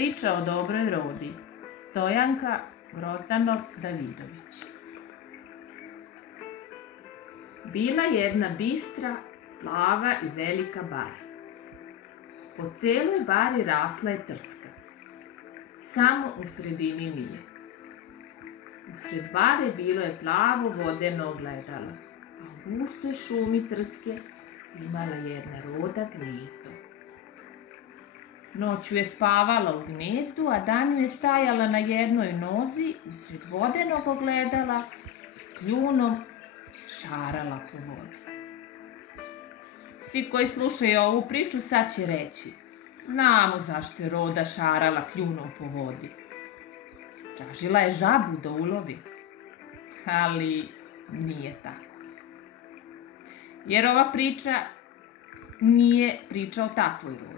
Priča o dobroj rodi. Stojanka Grozdanov Davidović. Bila jedna bistra, plava i velika bara. Po celoj bari rasla je trska. Samo u sredini nije. Usred bare bilo je plavo vodeno ogledalo, a u gustoj šumi trske imala jedna roda gnezdo. Noću je spavala u gnezdu, a danju je stajala na jednoj nozi usred vodenog ogledala i kljunom šarala po vodi. Svi koji slušaju ovu priču sad će reći: znamo zašto je roda šarala kljunom po vodi. Tražila je žabu da ulovi, ali nije tako. Jer ova priča nije priča o takvoj rodi.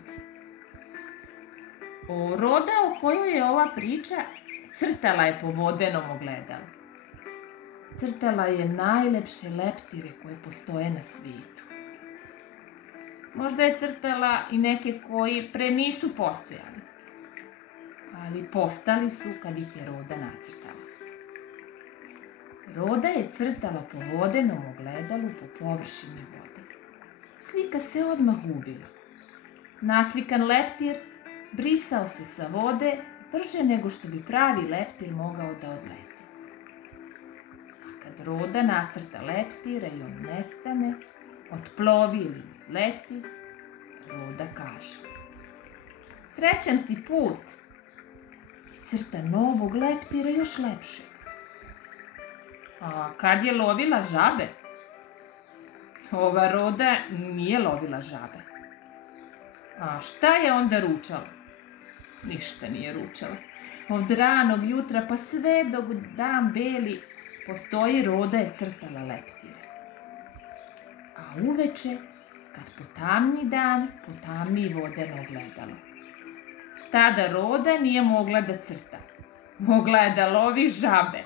Roda o kojoj je ova priča crtala je po vodenom ogledalu. Crtala je najlepše leptire koje postoje na svijetu. Možda je crtala i neke koji pre nisu postojali, ali postali su kad ih je Roda nacrtala. Roda je crtala po vodenom ogledalu po površini vode. Slika se odmah gubila. Naslikan leptir brisao se sa vode brže nego što bi pravi leptir mogao da odleti. A kad Roda nacrta leptira i on nestane, otplovi ili leti, Roda kaže: srećan ti put! I crta novog leptira još lepšeg. A kad je lovila žabe? Ova Roda nije lovila žabe. A šta je onda ručala? Ništa nije ručala. Od ranog jutra pa sve dok dan beli postoji, Roda je crtala leptire. A uveče, kad potamni dan, potamni i vodeno ogledalo. Tada Roda nije mogla da crta. Mogla je da lovi žabe,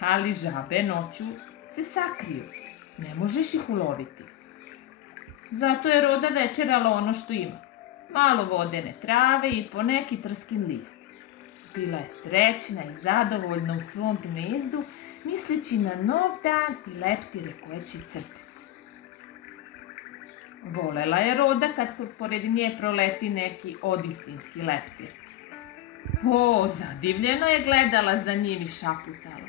ali žabe noću se sakriju. Ne možeš ih uloviti. Zato je Roda večerala ono što ima. Malo vodene trave i po neki trskin list. Bila je srećna i zadovoljna u svom gnezdu, misleći na nov dan i leptire koje će crtati. Volela je Roda kad pored nje proleti neki odistinski leptir. O, zadivljeno je gledala za njim i šaputala: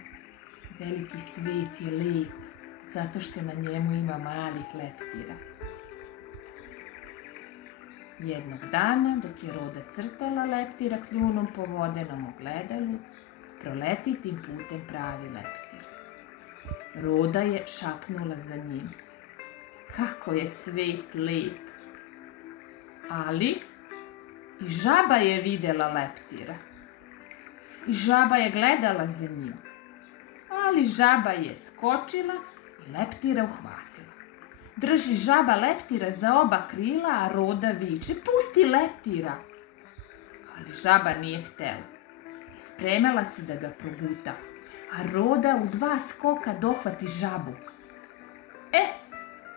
veliki svet je lep, zato što na njemu ima malih leptira. Jednog dana, dok je Roda crtala leptira kljunom po vodenom ogledalu, proleti tim putem pravi leptir. Roda je šapnula za njim: kako je svet lep! Ali i žaba je videla leptira. I žaba je gledala za njim. Ali žaba je skočila i leptira uhvatila. Drži žaba leptira za oba krila, a Roda viče: pusti leptira! Ali žaba nije htela. Spremala se da ga proguta, a Roda u 2 skoka dohvati žabu.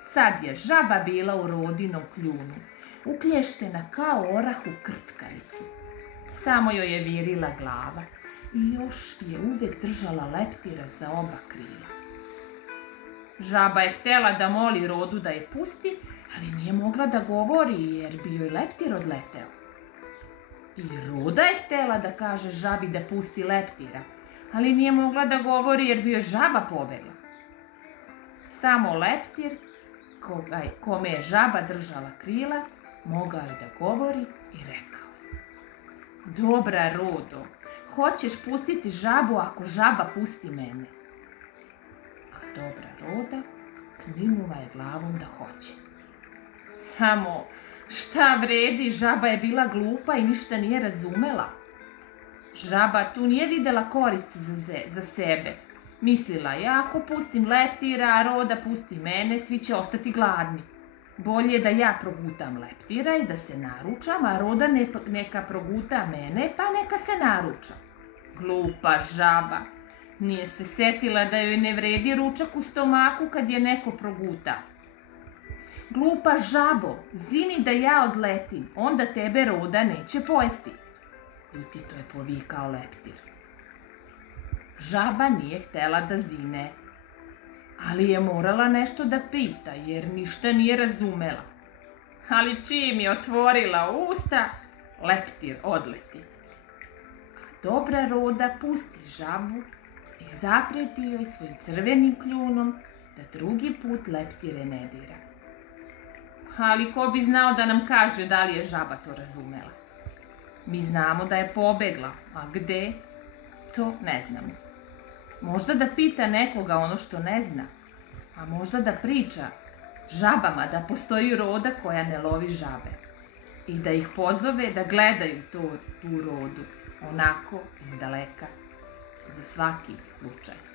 Sad je žaba bila u Rodinom kljunu, uklještena kao orah u krckalici. Samo joj je virila glava i još je uvijek držala leptira za oba krila. Žaba je htela da moli Rodu da je pusti, ali nije mogla da govori jer bi joj leptir odleteo. I Roda je htela da kaže žabi da pusti leptira, ali nije mogla da govori jer bi joj žaba pobegla. Samo leptir, kome je žaba držala krila, mogao je da govori i rekao: dobra Rodo, hoćeš pustiti žabu ako žaba pusti mene? A dobra Roda klimnula je glavom da hoće. Samo šta vredi, žaba je bila glupa i ništa nije razumela. Žaba tu nije videla korist za sebe. Mislila je: ako pustim leptira, a Roda pusti mene, svi će ostati gladni. Bolje da ja progutam leptira i da se naručam, a Roda neka proguta mene, pa neka se naruča. Glupa žaba. Nije se setila da joj ne vredi ručak u stomaku kad je neko proguta. Glupa žabo, zini da ja odletim, onda tebe Roda neće pojesti. ljutito je povikao leptir. Žaba nije htela da zine, ali je morala nešto da pita, jer ništa nije razumela. Ali čim je otvorila usta, leptir odleti. A dobra roda pusti žabu i zaprijeti joj svojim crvenim kljunom da drugi put leptire ne dira. Ali ko bi znao da nam kaže da li je žaba to razumela? Mi znamo da je pobegla, a gde? To ne znamo. Možda da pita nekoga ono što ne zna, a možda da priča žabama da postoji roda koja ne lovi žabe i da ih pozove da gledaju tu rodu, onako izdaleka, za svaki slučaj.